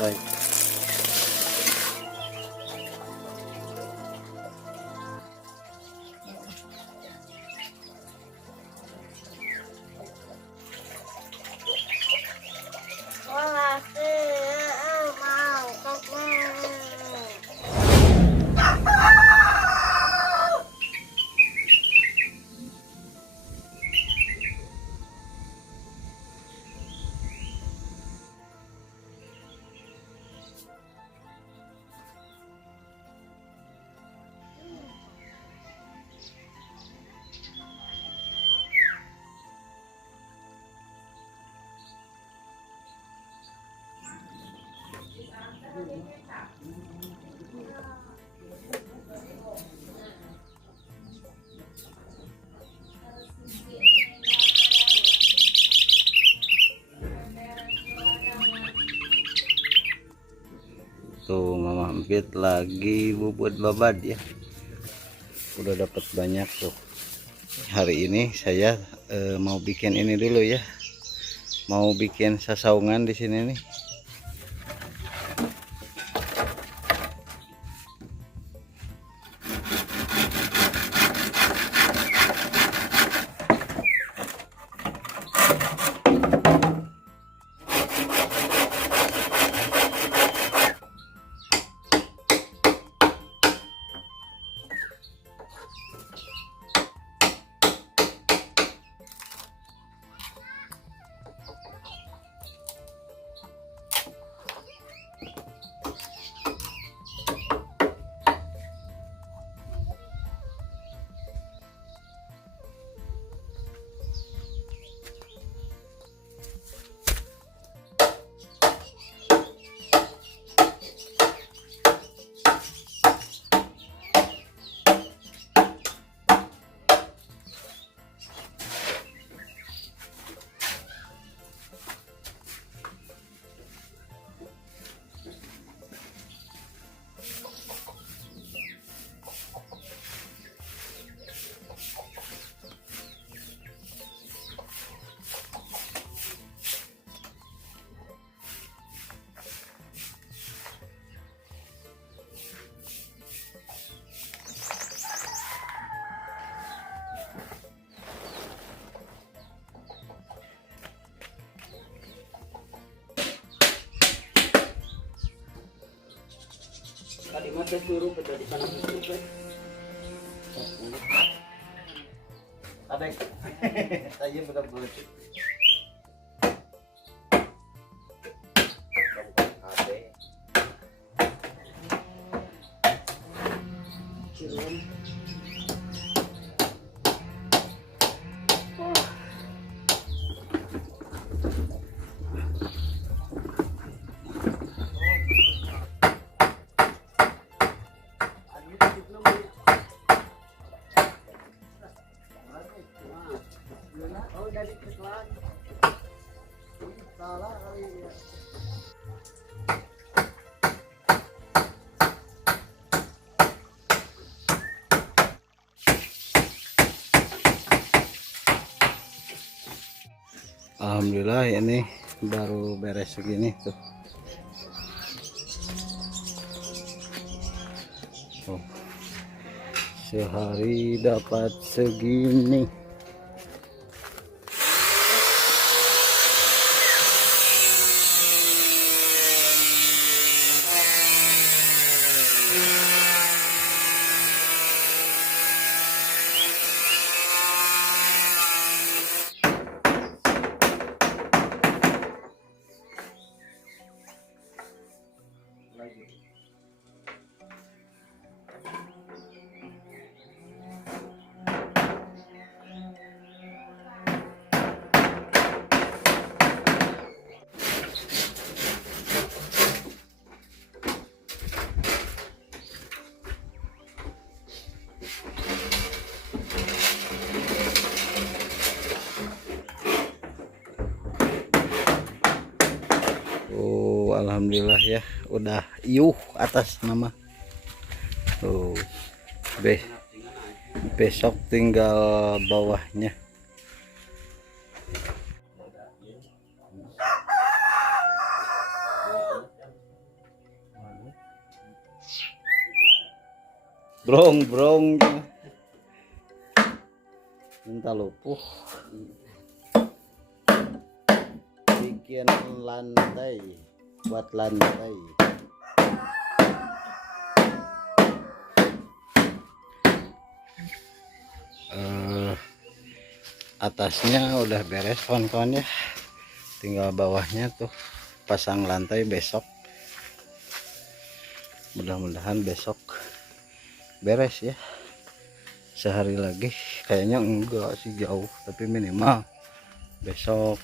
baik. Tuh Mama Empit lagi bubut babat ya. Udah dapat banyak tuh. Hari ini saya mau bikin ini dulu ya. Mau bikin sasaungan di sini nih. Tadi mata suruh kita di sana suruh kan. Adek. Saya betul-betul. Salah kali ya. Alhamdulillah ini baru beres segini tuh. Oh, sehari dapat segini. Oh, alhamdulillah ya, udah iuh atas nama. Oh, besok tinggal bawahnya. brong minta lupuh bikin lantai, buat lantai. Atasnya udah beres kawan-kawan ya, tinggal bawahnya tuh pasang lantai besok. Mudah-mudahan besok beres ya, sehari lagi kayaknya enggak sih, jauh, tapi minimal besok.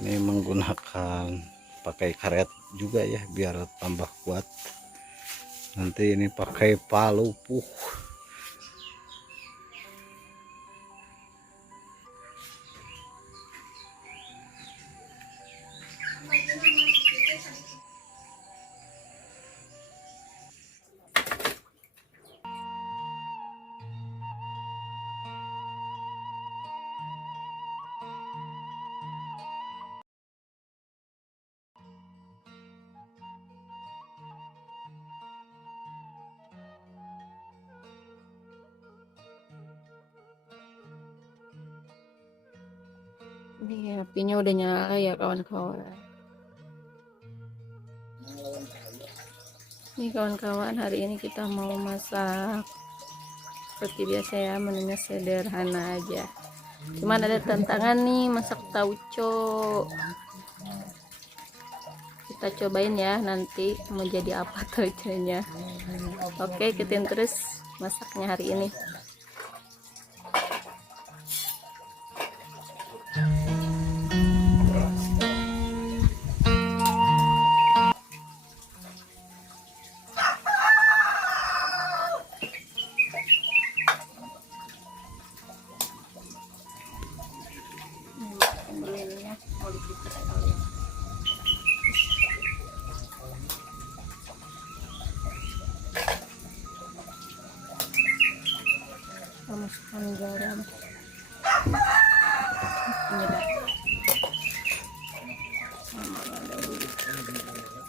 Ini menggunakan pakai karet juga ya biar tambah kuat. Nanti ini pakai palu puh. Ini apinya udah nyala ya kawan-kawan. Ini kawan-kawan, hari ini kita mau masak seperti biasa ya, menunya sederhana aja. Cuman ada tantangan nih, masak tauco. Kita cobain ya nanti mau jadi apa tauconya. Oke, ikutin terus masaknya hari ini. Sambelnya mau diputar kali. Masukkan garam, penyedap, sama lada.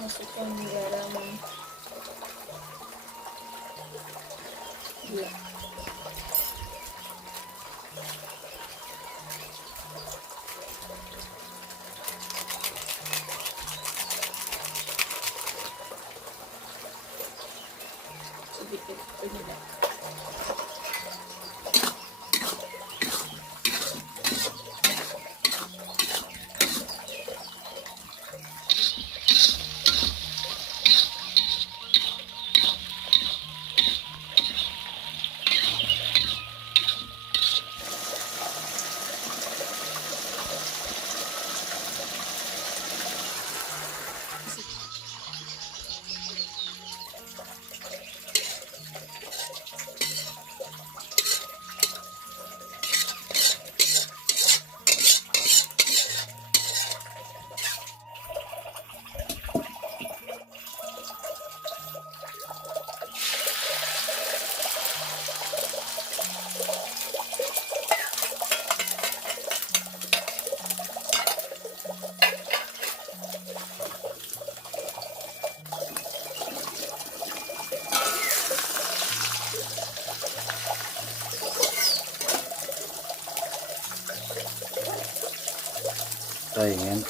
Masukkan garam. Gula. Sedikit penyedap. Ayan.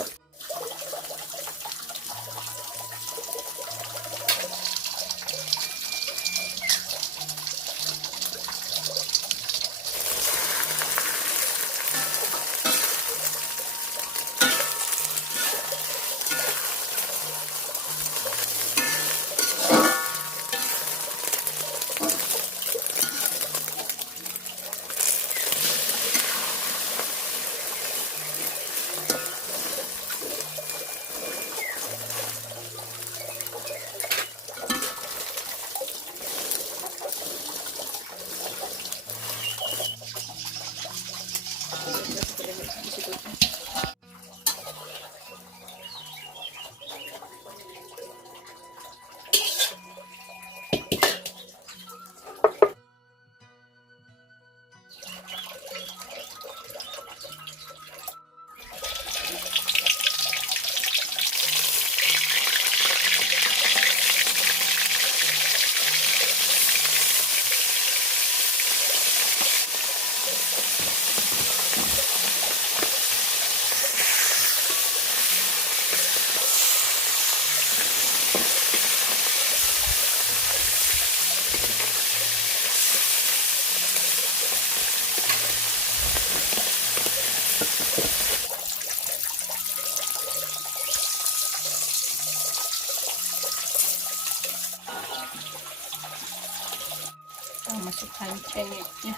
Masukkan penyetnya.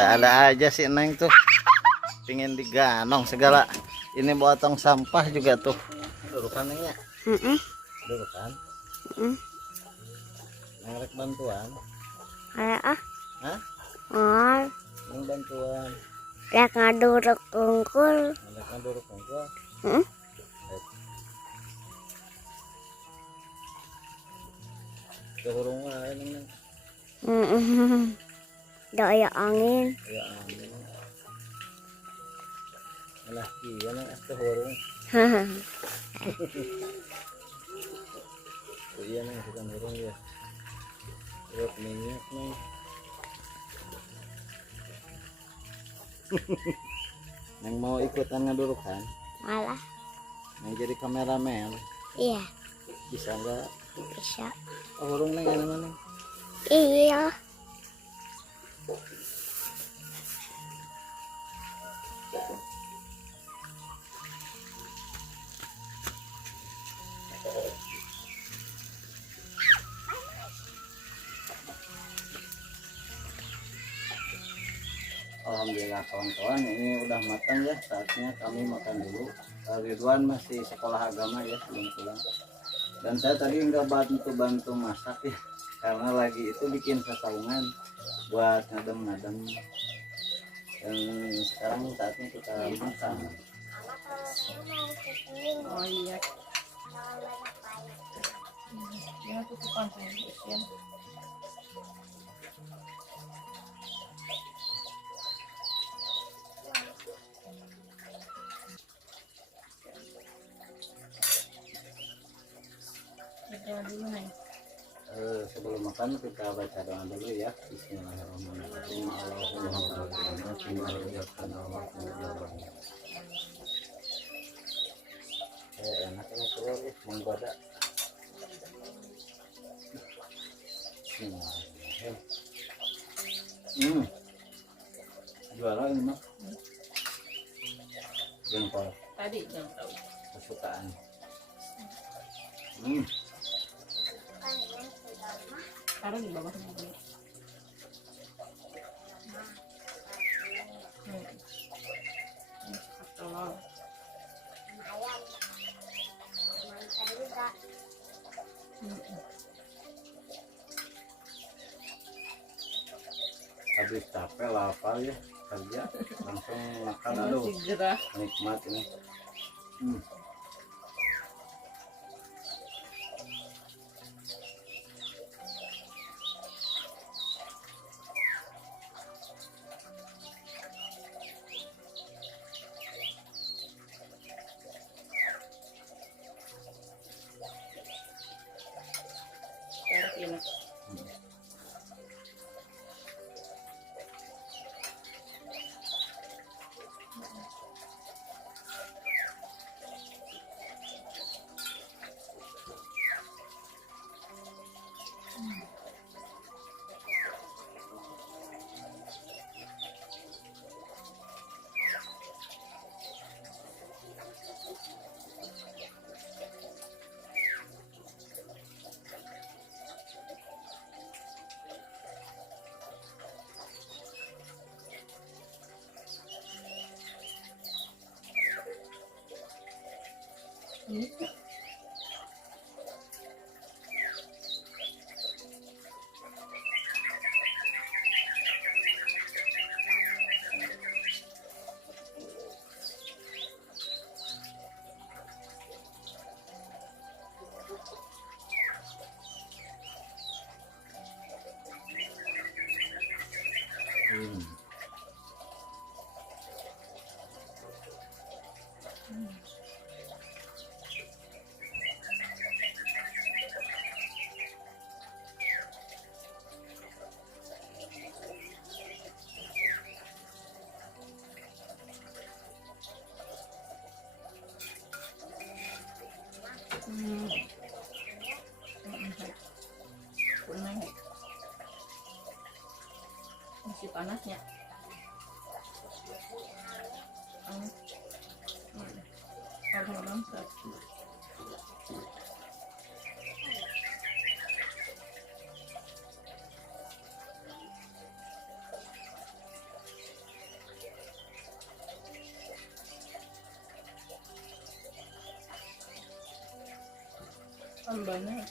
Ada-ada aja sih Neng tuh. Pingin diganong segala. Ini bawa tong sampah juga tuh. Dudukan Nengnya. Dudukan. Neng rek bantuan. Hah? Hah? Neng bantuan. Rek ngaduruk kungkul. Rek ngaduruk kungkul. Kehurung wae Neng. Daya angin. Ya amin. Alah iya Neng kehurung. Iya Neng bukan hurung ya. Rok minyak Neng. Neng mau ikutan ngadurukan? Malah. Neng jadi kameramen. Iya. Bisa enggak? Bisa. Oh, hurung Neng anu Neng. Iya. Alhamdulillah kawan-kawan, ini udah matang ya, saatnya kami makan dulu. Ridwan masih sekolah agama ya, belum pulang. Dan saya tadi nggak bantu masak ya, karena lagi itu bikin sasaungan buat ngadem-ngadem. Dan sekarang saatnya kita makan. Oh iya. Ya aku tukang pengisian. Dulu nih. Sebelum makan kita baca doa dulu ya. Bismillahirrahmanirrahim. Enak ini telur ya, menggoda. Juara ini mah. Jengkol. Tadi yang tahu. Kesukaan. Taruh di bawahnya dulu. Telur. Habis capek lapar ya kerja langsung makan. Aduh Gerah. nikmat ini. Enak. Masih panasnya. Kalau bangsa. Ang banyak.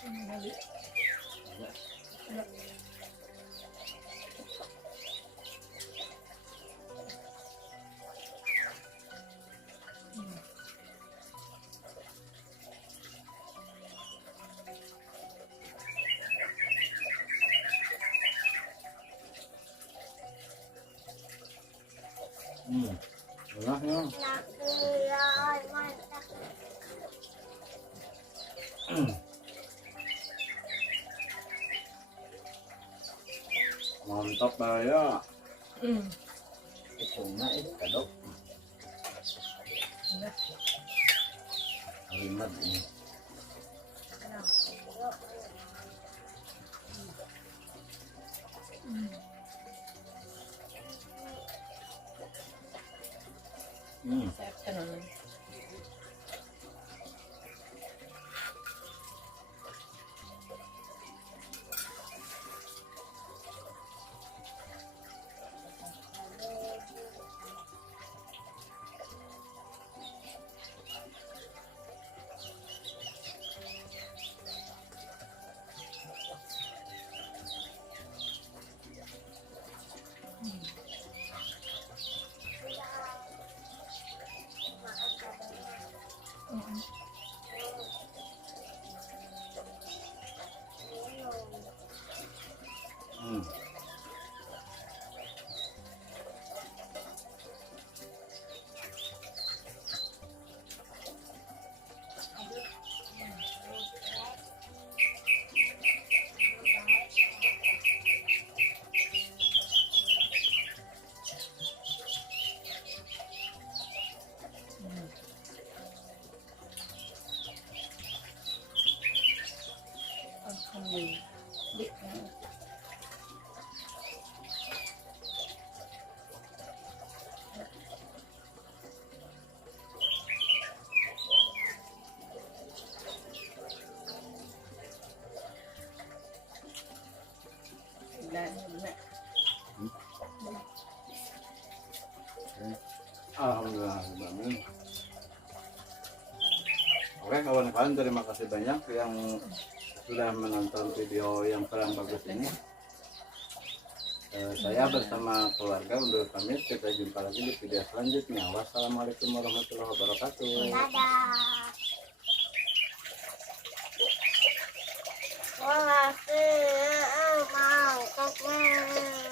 Wala yun. Nakiyan, mantap. Mantap ba ya? Hmm. Ito nga kadok. Alimad ini. Sarap ka naman. Alhamdulillah. Oke kawan-kawan, terima kasih banyak yang sudah menonton video yang paling bagus ini. Saya bersama keluarga undur pamit. Kita jumpa lagi di video selanjutnya. Wassalamualaikum warahmatullahi wabarakatuh. Dadah. Wah, mau koknya.